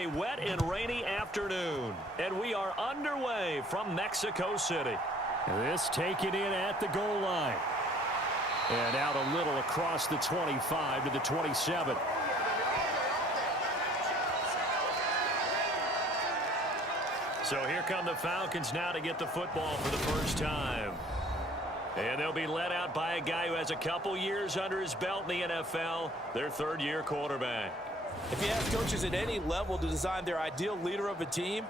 a wet and rainy afternoon, and we are underway from Mexico City. This taken in at the goal line. And out a little across the 25 to the 27. So here come the Falcons now to get the football for the first time. And they'll be led out by a guy who has a couple years under his belt in the NFL, their third-year quarterback. If you ask coaches at any level to design their ideal leader of a team,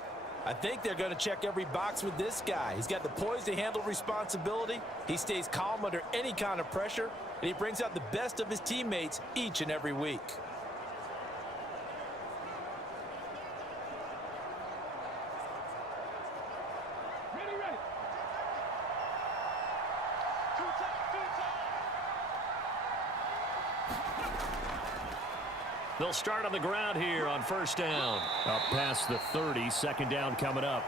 I think they're going to check every box with this guy. He's got the poise to handle responsibility. He stays calm under any kind of pressure, and he brings out the best of his teammates each and every week. They'll start on the ground here on first down. Up past the 30, second down coming up.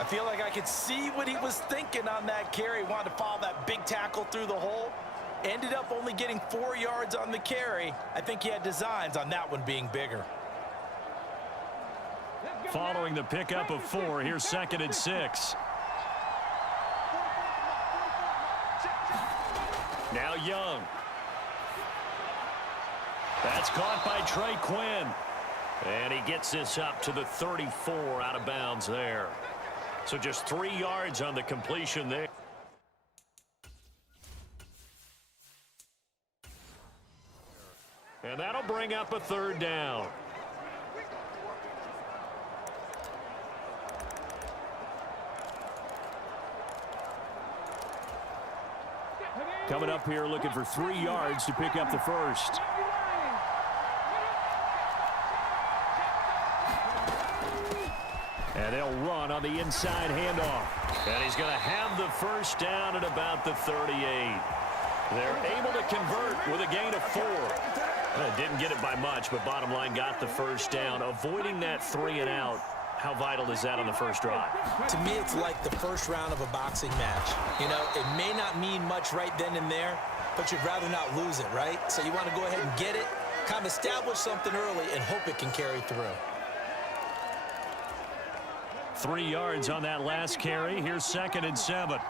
I feel like I could see what he was thinking on that carry. Wanted to follow that big tackle through the hole. Ended up only getting 4 yards on the carry. I think he had designs on that one being bigger. Following the pickup of 4, here's 2nd and 6. Now Young. That's caught by Trey Quinn. And he gets this up to the 34 out of bounds there. So just 3 yards on the completion there. And that'll bring up a third down. Coming up here looking for 3 yards to pick up the first. And they'll run on the inside handoff. And he's going to have the first down at about the 38. They're able to convert with a gain of 4. Didn't get it by much, but bottom line got the first down. Avoiding that 3 and out. How vital is that on the first drive? To me, it's like the first round of a boxing match. You know, it may not mean much right then and there, but you'd rather not lose it, right? So you want to go ahead and get it, kind of establish something early, and hope it can carry through. 3 yards on that last carry. Here's 2nd and 7.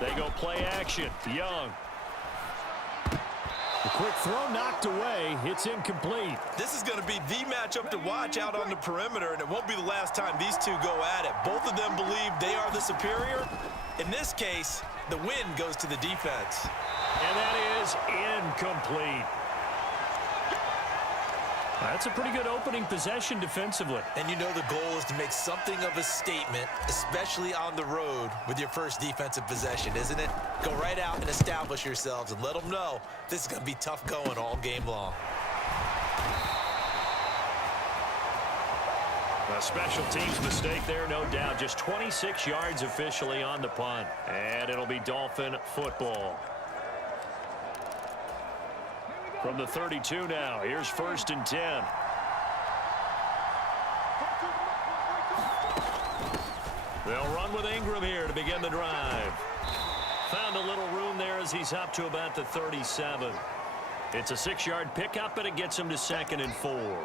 They go play action. Young. A quick throw knocked away. It's incomplete. This is going to be the matchup to watch out on the perimeter, and it won't be the last time these two go at it. Both of them believe they are the superior. In this case, the win goes to the defense. And that is incomplete. That's a pretty good opening possession defensively. And you know the goal is to make something of a statement, especially on the road with your first defensive possession, isn't it? Go right out and establish yourselves and let them know this is going to be tough going all game long. A special teams mistake there, no doubt. Just 26 yards officially on the punt. And it'll be Dolphin football. From the 32 now, here's 1st and 10. They'll run with Ingram here to begin the drive. Found a little room there as he's up to about the 37. It's a 6-yard pickup, and it gets him to 2nd and 4.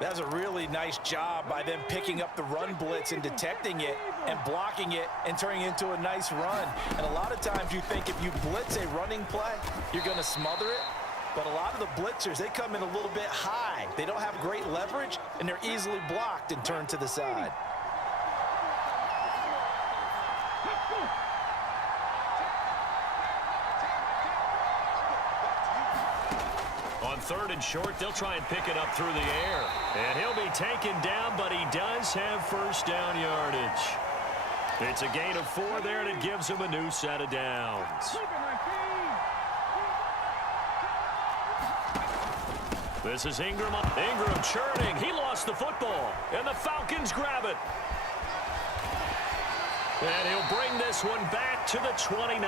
That's a really nice job by them picking up the run blitz and detecting it and blocking it and turning it into a nice run. And a lot of times you think if you blitz a running play, you're going to smother it. But a lot of the blitzers, they come in a little bit high. They don't have great leverage, and they're easily blocked and turned to the side. On 3rd and short, they'll try and pick it up through the air. And he'll be taken down, but he does have first down yardage. It's a gain of 4 there, and it gives him a new set of downs. This is Ingram. Ingram churning. He lost the football, and the Falcons grab it. And he'll bring this one back to the 29.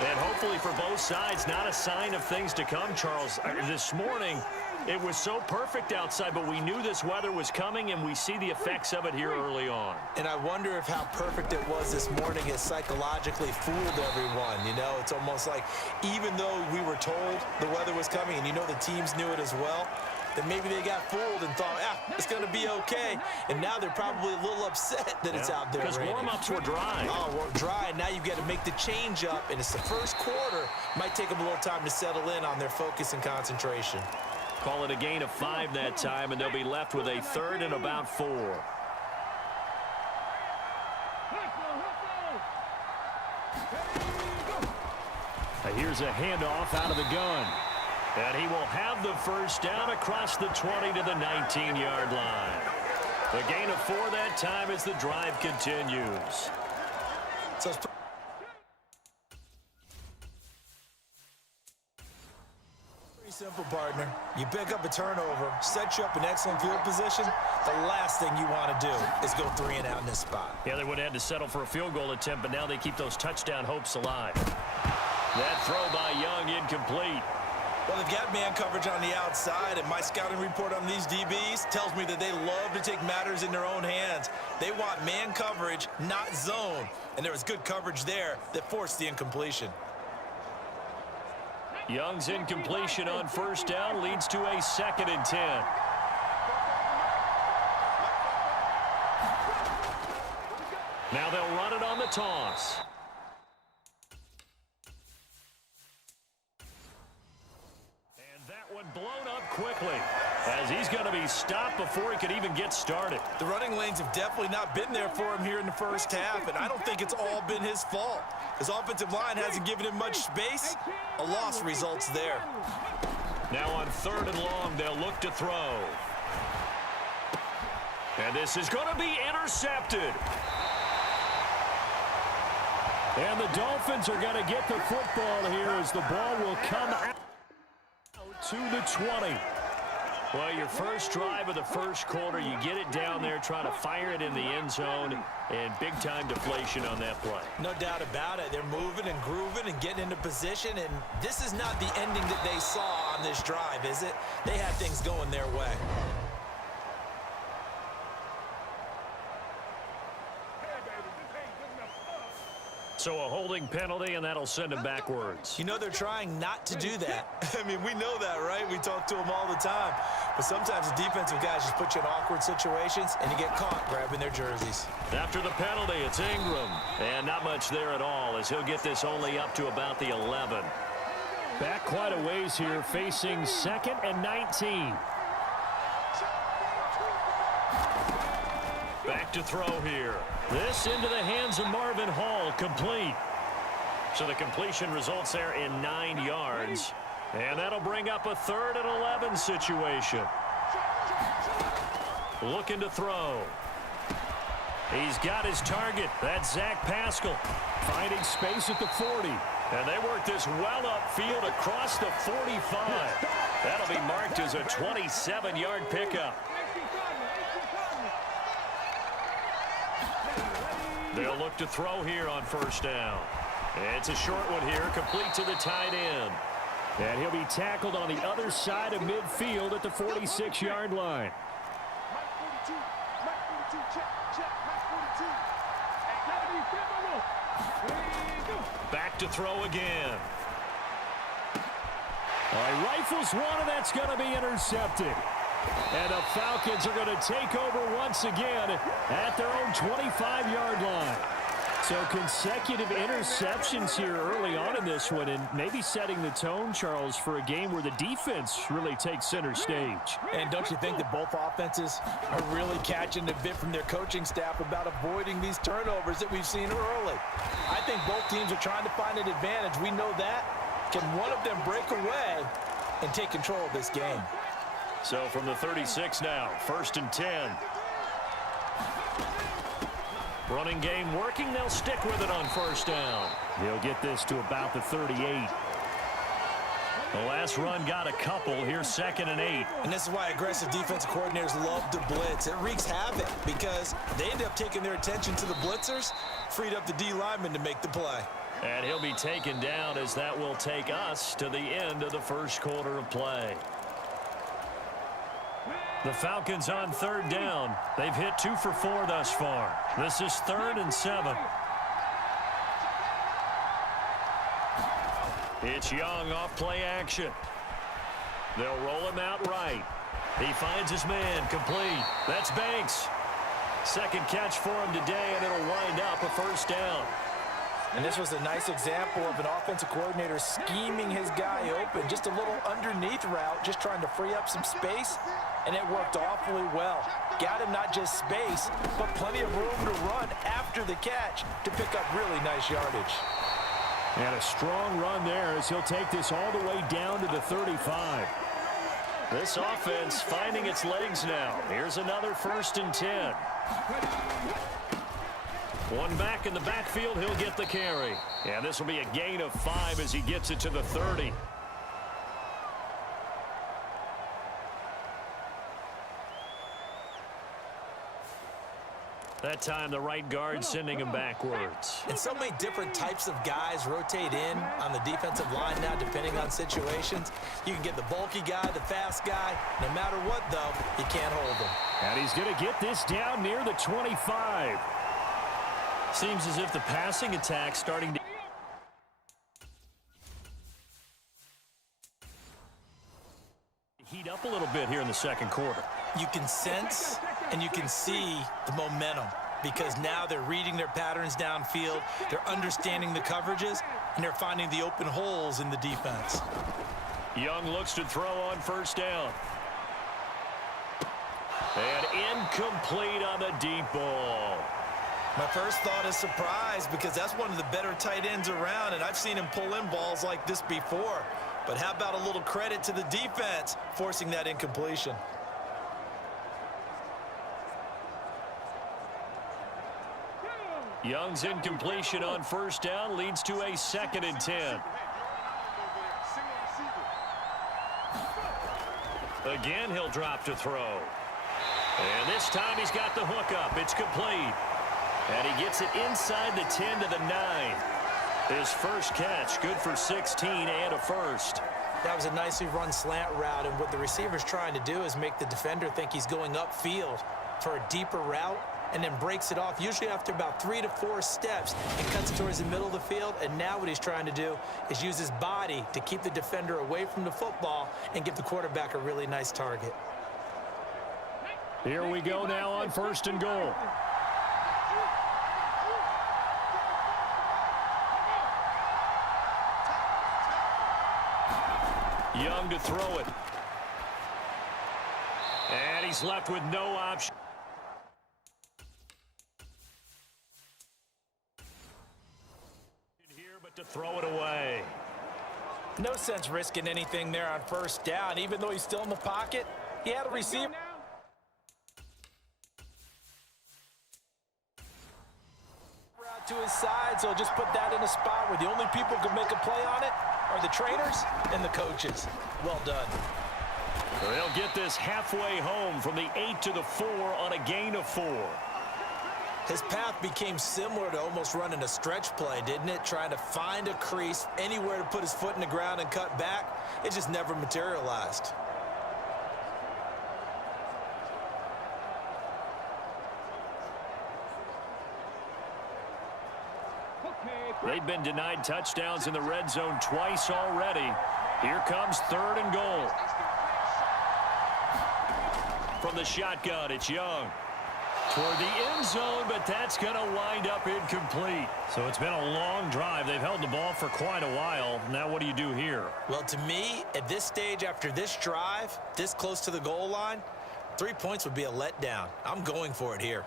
And hopefully for both sides, not a sign of things to come, Charles. This morning, it was so perfect outside, but we knew this weather was coming, and we see the effects of it here early on. And I wonder if how perfect it was this morning has psychologically fooled everyone. You know, it's almost like even though we were told the weather was coming, and you know the teams knew it as well, that maybe they got fooled and thought, it's going to be okay. And now they're probably a little upset that it's out there because warm-ups were dry. Oh, well, dry. Now you've got to make the change up, and it's the first quarter. Might take them a little time to settle in on their focus and concentration. Call it a gain of 5 that time, and they'll be left with a 3rd and about 4. Here's a handoff out of the gun. And he will have the first down across the 20 to the 19-yard line. The gain of 4 that time as the drive continues. So it's pretty simple, partner. You pick up a turnover, set you up in excellent field position. The last thing you want to do is go 3 and out in this spot. Yeah, they would have had to settle for a field goal attempt, but now they keep those touchdown hopes alive. That throw by Young incomplete. Well, they've got man coverage on the outside, and my scouting report on these DBs tells me that they love to take matters in their own hands. They want man coverage, not zone. And there was good coverage there that forced the incompletion. Young's incompletion on first down leads to a 2nd and 10. Now they'll run it on the toss. Blown up quickly as he's going to be stopped before he could even get started. The running lanes have definitely not been there for him here in the first half, and I don't think it's all been his fault. His offensive line hasn't given him much space. A loss results there. Now on 3rd and long, they'll look to throw. And this is going to be intercepted. And the Dolphins are going to get the football here as the ball will come out to the 20. Well, your first drive of the first quarter, you get it down there, try to fire it in the end zone, and big-time deflation on that play. No doubt about it. They're moving and grooving and getting into position, and this is not the ending that they saw on this drive, is it? They had things going their way. So a holding penalty, and that'll send him backwards. You know they're trying not to do that. I mean, we know that, right? We talk to them all the time. But sometimes the defensive guys just put you in awkward situations, and you get caught grabbing their jerseys. After the penalty, it's Ingram. And not much there at all, as he'll get this only up to about the 11. Back quite a ways here, facing 2nd and 19. Back to throw here. This into the hands of Marvin Hall, complete. So the completion results there in 9 yards. And that'll bring up a 3rd and 11 situation. Looking to throw. He's got his target. That's Zach Pascal. Finding space at the 40. And they work this well upfield across the 45. That'll be marked as a 27-yard pickup. They'll look to throw here on first down. It's a short one here, complete to the tight end. And he'll be tackled on the other side of midfield at the 46-yard line. Back to throw again. All right, rifles one, and that's going to be intercepted. And the Falcons are going to take over once again at their own 25-yard line. So consecutive interceptions here early on in this one, and maybe setting the tone, Charles, for a game where the defense really takes center stage. And don't you think that both offenses are really catching a bit from their coaching staff about avoiding these turnovers that we've seen early? I think both teams are trying to find an advantage. We know that. Can one of them break away and take control of this game? So from the 36 now, 1st and 10. Running game working. They'll stick with it on first down. He'll get this to about the 38. The last run got a couple. Here's 2nd and 8. And this is why aggressive defensive coordinators love to blitz. It wreaks havoc because they end up taking their attention to the blitzers, freed up the D lineman to make the play. And he'll be taken down as that will take us to the end of the first quarter of play. The Falcons on third down. They've hit 2 for 4 thus far. This is 3rd and 7. It's Young off play action. They'll roll him out right. He finds his man, complete. That's Banks. Second catch for him today, and it'll wind up a first down. And this was a nice example of an offensive coordinator scheming his guy open. Just a little underneath route, just trying to free up some space, and it worked awfully well. Got him not just space, but plenty of room to run after the catch to pick up really nice yardage. And a strong run there as he'll take this all the way down to the 35. This offense finding its legs now. Here's another 1st and 10. One back in the backfield, he'll get the carry. And this will be a gain of 5 as he gets it to the 30. That time, the right guard sending him backwards. And so many different types of guys rotate in on the defensive line now, depending on situations. You can get the bulky guy, the fast guy. No matter what, though, you can't hold him. And he's going to get this down near the 25. Seems as if the passing attack's starting to heat up a little bit here in the second quarter. You can sense and you can see the momentum because now they're reading their patterns downfield, they're understanding the coverages, and they're finding the open holes in the defense. Young looks to throw on first down. And incomplete on the deep ball. My first thought is surprise because that's one of the better tight ends around, and I've seen him pull in balls like this before. But how about a little credit to the defense forcing that incompletion? Young's incompletion on first down leads to a 2nd and 10. Again, he'll drop to throw. And this time he's got the hook up. It's complete. And he gets it inside the 10 to the 9. His first catch, good for 16 and a first. That was a nicely run slant route, and what the receiver's trying to do is make the defender think he's going upfield for a deeper route and then breaks it off, usually after about 3 to 4 steps, and cuts towards the middle of the field. And now what he's trying to do is use his body to keep the defender away from the football and give the quarterback a really nice target. Here we go now on 1st and goal. Young to throw it. And he's left with no option. Here, but to throw it away. No sense risking anything there on first down. Even though he's still in the pocket, he had a receiver out to his side, so just put that in a spot where the only people who can make a play on it are the trainers and the coaches. Well done. They'll get this halfway home from the 8 to the 4 on a gain of 4. His path became similar to almost running a stretch play, didn't it? Trying to find a crease, anywhere to put his foot in the ground and cut back. It just never materialized. They've been denied touchdowns in the red zone twice already. Here comes 3rd and goal. From the shotgun, it's Young. Toward the end zone, but that's going to wind up incomplete. So it's been a long drive. They've held the ball for quite a while. Now what do you do here? Well, to me, at this stage, after this drive, this close to the goal line, 3 points would be a letdown. I'm going for it here.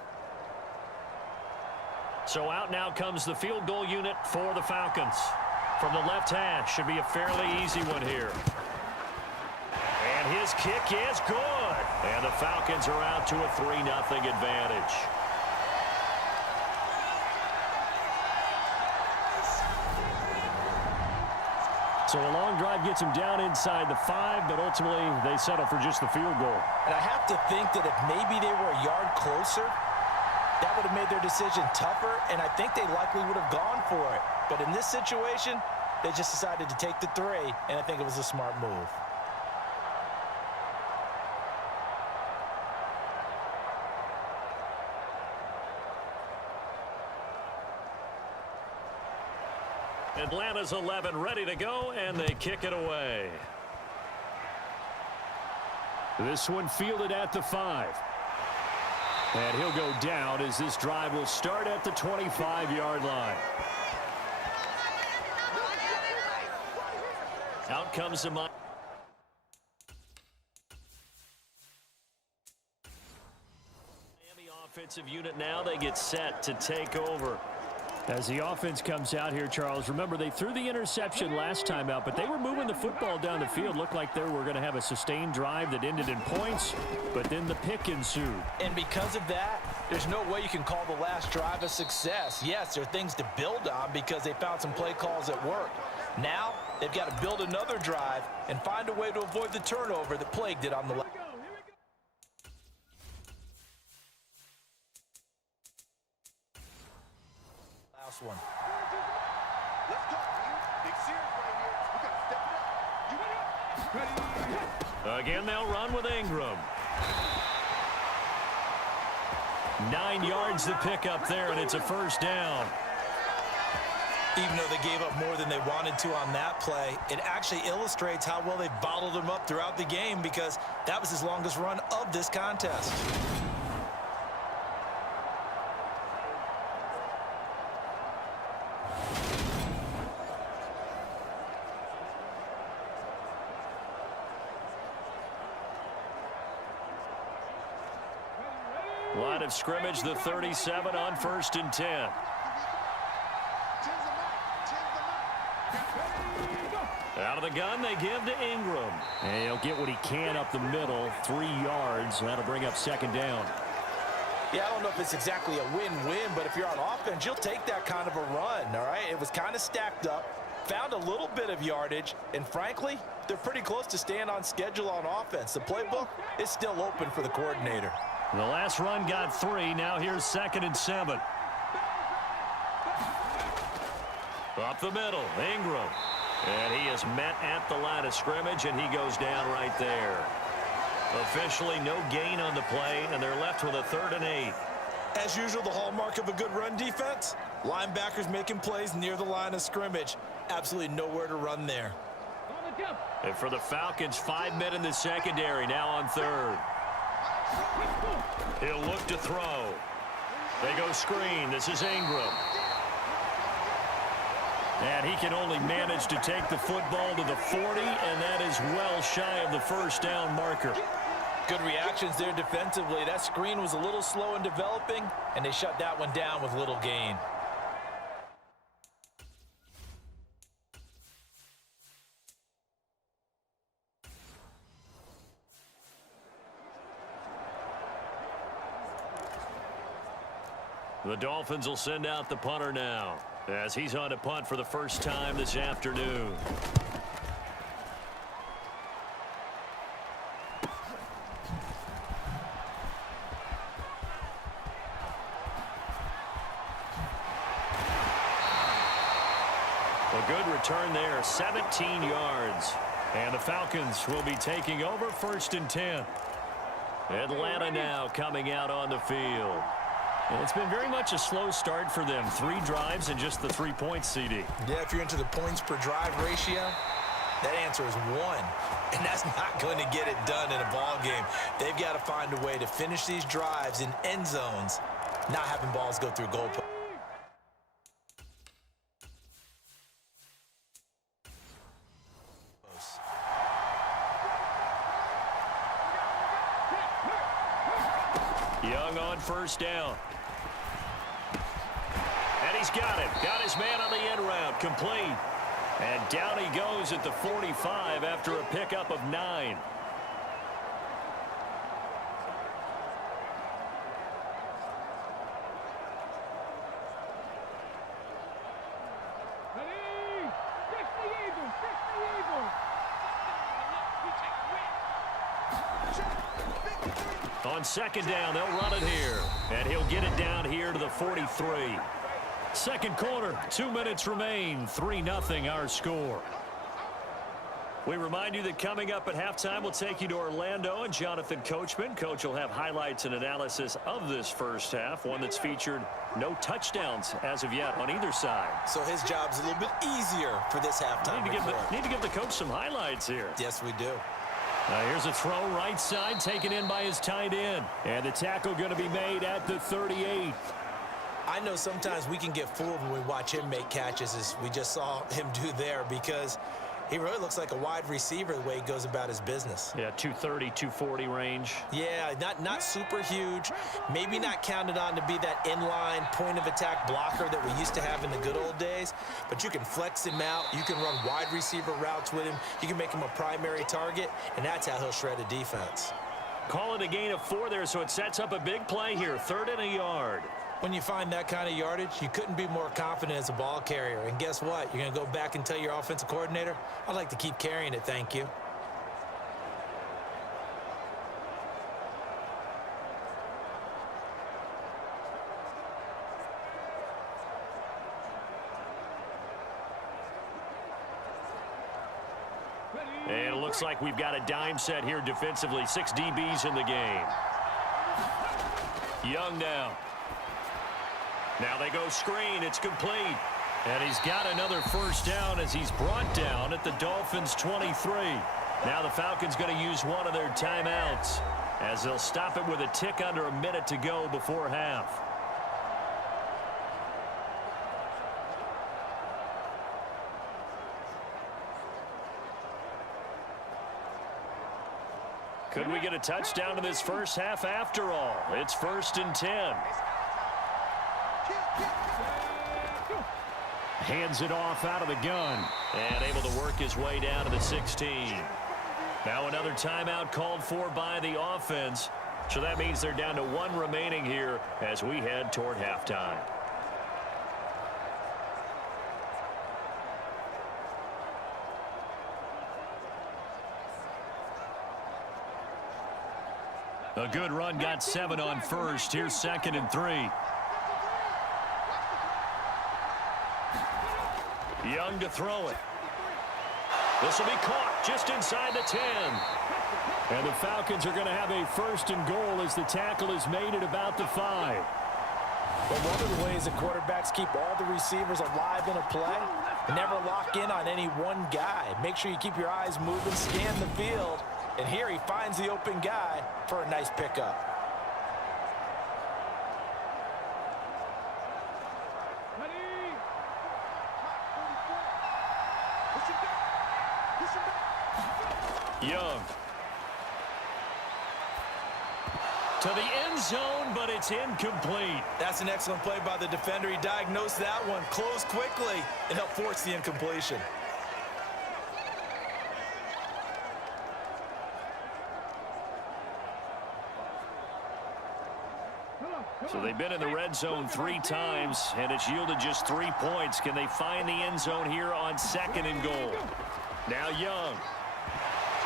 So out now comes the field goal unit for the Falcons. From the left hash, should be a fairly easy one here. And his kick is good. And the Falcons are out to a 3-0 advantage. So a long drive gets him down inside the 5, but ultimately they settle for just the field goal. And I have to think that if maybe they were a yard closer, that would have made their decision tougher, and I think they likely would have gone for it. But in this situation, they just decided to take the 3, and I think it was a smart move. Atlanta's 11 ready to go, and they kick it away. This one fielded at the 5. And he'll go down as this drive will start at the 25-yard line. Out comes the Miami offensive unit now. They get set to take over. As the offense comes out here, Charles, remember they threw the interception last time out, but they were moving the football down the field. Looked like they were going to have a sustained drive that ended in points, but then the pick ensued. And because of that, there's no way you can call the last drive a success. Yes, there are things to build on because they found some play calls that worked. Now, they've got to build another drive and find a way to avoid the turnover that plagued it on the left. Last one. Let's go. Big series right here. We got to step it up. Again, they'll run with Ingram. 9 yards to pick up there, and it's a first down. Even though they gave up more than they wanted to on that play, it actually illustrates how well they bottled them up throughout the game because that was his longest run of this contest. Line of scrimmage, the 37 on 1st and 10. Out of the gun, they give to Ingram. And he'll get what he can up the middle, 3 yards. That'll bring up 2nd down. Yeah, I don't know if it's exactly a win-win, but if you're on offense, you'll take that kind of a run, all right? It was kind of stacked up, found a little bit of yardage, and frankly, they're pretty close to staying on schedule on offense. The playbook is still open for the coordinator. The last run got 3. Now here's 2nd and 7. Up the middle, Ingram. And he is met at the line of scrimmage, and he goes down right there. Officially no gain on the play, and they're left with a 3rd and 8. As usual, the hallmark of a good run defense, linebackers making plays near the line of scrimmage. Absolutely nowhere to run there. And for the Falcons, 5 men in the secondary, now on 3rd. He'll look to throw. They go screen. This is Ingram. And he can only manage to take the football to the 40, and that is well shy of the first down marker. Good reactions there defensively. That screen was a little slow in developing, and they shut that one down with little gain. The Dolphins will send out the punter now, as he's on to punt for the first time this afternoon. A good return there, 17 yards. And the Falcons will be taking over 1st and 10. Atlanta now coming out on the field. It's been very much a slow start for them. 3 drives and just the 3 points, CD. Yeah, if you're into the points per drive ratio, that answer is 1. And that's not going to get it done in a ball game. They've got to find a way to finish these drives in end zones, not having balls go through goalposts. Young on first down. And he's got it. Got his man on the end route. Complete. And down he goes at the 45 after a pickup of 9. On second down, they'll run it here. And he'll get it down here to the 43. Second quarter, 2 minutes remain. 3-0 our score. We remind you that coming up at halftime, we'll take you to Orlando and Jonathan Coachman. Coach will have highlights and analysis of this first half, one that's featured no touchdowns as of yet on either side. So his job's a little bit easier for this halftime. Need to give the coach some highlights here. Yes, we do. Here's a throw right side, taken in by his tight end. And the tackle going to be made at the 38. I know sometimes we can get fooled when we watch him make catches, as we just saw him do there, because he really looks like a wide receiver the way he goes about his business. Yeah, 230, 240 range. Yeah, not super huge. Maybe not counted on to be that inline point-of-attack blocker that we used to have in the good old days. But you can flex him out. You can run wide receiver routes with him. You can make him a primary target, and that's how he'll shred a defense. Call it a gain of 4 there, so it sets up a big play here. 3rd and a yard. When you find that kind of yardage, you couldn't be more confident as a ball carrier. And guess what? You're going to go back and tell your offensive coordinator, I'd like to keep carrying it, thank you. And it looks like we've got a dime set here defensively. 6 DBs in the game. Young now. Now they go screen. It's complete. And he's got another first down as he's brought down at the Dolphins' 23. Now the Falcons going to use one of their timeouts as they'll stop it with a tick under a minute to go before half. Could we get a touchdown in this first half after all? It's 1st and 10. Hands it off out of the gun. And able to work his way down to the 16. Now another timeout called for by the offense. So that means they're down to 1 remaining here as we head toward halftime. A good run, got 7 on first. Here's 2nd and 3. Young to throw it. This will be caught just inside the 10. And the Falcons are going to have a 1st and goal as the tackle is made at about the 5. But one of the ways that quarterbacks keep all the receivers alive in a play, never lock in on any one guy. Make sure you keep your eyes moving, scan the field. And here he finds the open guy for a nice pickup. Young. To the end zone, but it's incomplete. That's an excellent play by the defender. He diagnosed that one, closed quickly, and helped force the incompletion. So they've been in the red zone 3 times, and it's yielded just 3 points. Can they find the end zone here on 2nd and goal? Now Young.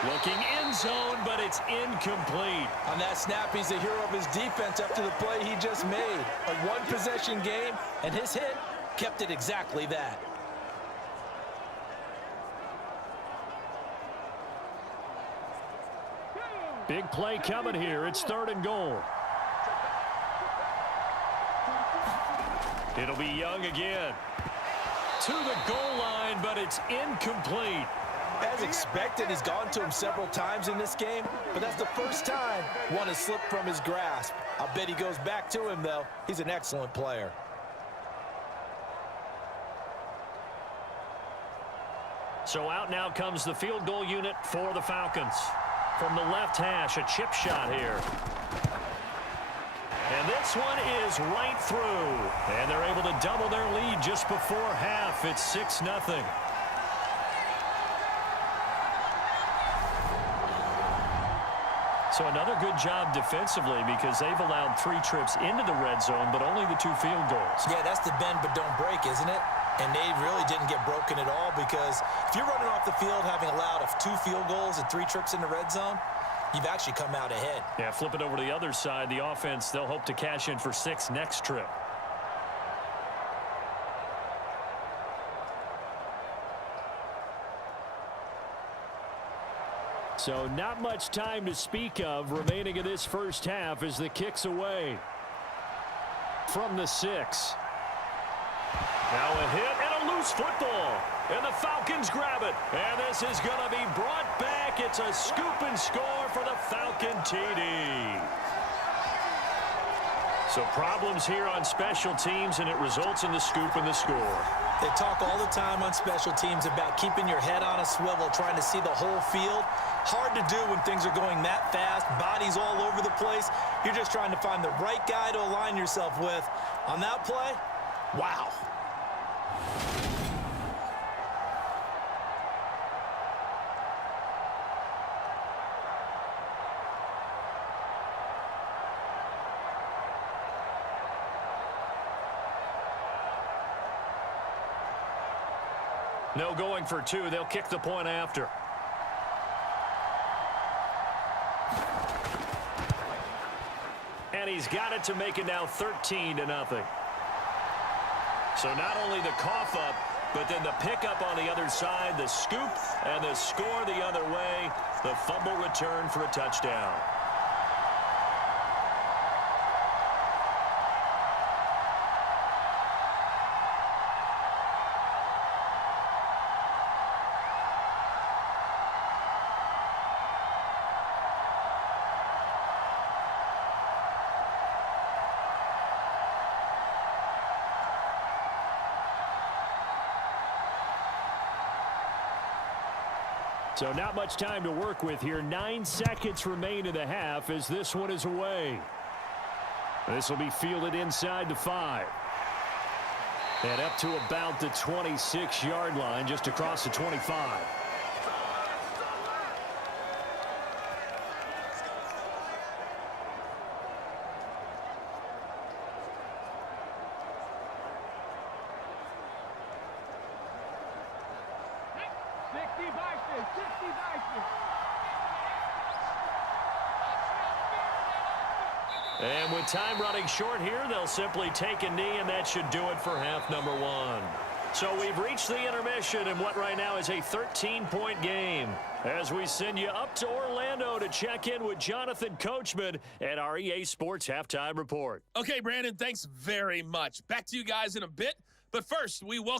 Looking end zone, but it's incomplete. On that snap, he's the hero of his defense after the play he just made. A one-possession game, and his hit kept it exactly that. Big play coming here. It's 3rd and goal. It'll be Young again. To the goal line, but it's incomplete. As expected, he's gone to him several times in this game, but that's the first time one has slipped from his grasp. I'll bet he goes back to him, though. He's an excellent player. So out now comes the field goal unit for the Falcons. From the left hash, a chip shot here. And this one is right through. And they're able to double their lead just before half. It's 6-0. So another good job defensively because they've allowed 3 trips into the red zone, but only the 2 field goals. Yeah, that's the bend but don't break, isn't it? And they really didn't get broken at all because if you're running off the field having allowed 2 field goals and 3 trips in the red zone, you've actually come out ahead. Yeah, flip it over to the other side. The offense, they'll hope to cash in for 6 next trip. So not much time to speak of remaining in this first half as the kick's away from the 6. Now a hit and a loose football. And the Falcons grab it. And this is going to be brought back. It's a scoop and score for the Falcon TD. So problems here on special teams, and it results in the scoop and the score. They talk all the time on special teams about keeping your head on a swivel, trying to see the whole field. Hard to do when things are going that fast, bodies all over the place. You're just trying to find the right guy to align yourself with. On that play, wow. No going for 2. They'll kick the point after. And he's got it to make it now 13-0. So not only the cough up, but then the pickup on the other side, the scoop, and the score the other way. The fumble return for a touchdown. So not much time to work with here. 9 seconds remain in the half as this one is away. This will be fielded inside the 5. And up to about the 26-yard line, just across the 25. And with time running short here, they'll simply take a knee, and that should do it for half number 1. So we've reached the intermission in what right now is a 13-point game, as we send you up to Orlando to check in with Jonathan Coachman at our EA Sports Halftime Report. Okay, Brandon, thanks very much. Back to you guys in a bit. But first, we welcome